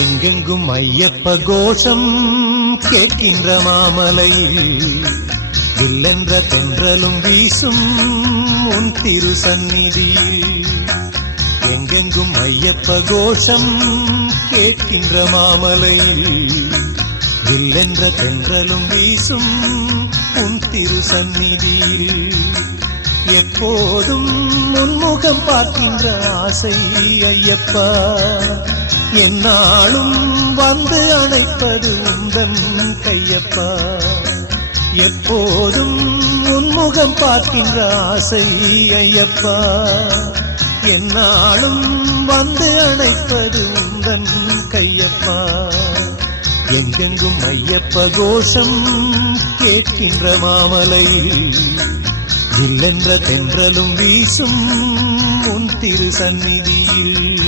எங்கெங்கும் ஐயப்ப கோஷம் கேட்கின்ற மாமலையில் வில்லென்ற தென்றலும் வீசும் உன் திரு சந்நிதியில். எங்கெங்கும் ஐயப்ப கோஷம் கேட்கின்ற மாமலையில் வில்லென்ற தென்றலும் வீசும் உன் திரு சந்நிதியில். எப்போதும் உன்முகம் பார்க்கின்ற ஆசை ஐயப்பா, என்னாலும் வந்து அணைப்பது உந்தன் கையப்பா. எப்போதும் உன்முகம் பார்க்கின்ற ஆசை ஐயப்பா, என்னாலும் வந்து அணைப்பது உந்தன் கையப்பா. எங்கெங்கும் ஐயப்ப கோஷம் கேட்கின்ற மாமலையில் வில்லென்ற தென்றலும் வீசும் உன் திரு சந்நிதியில்.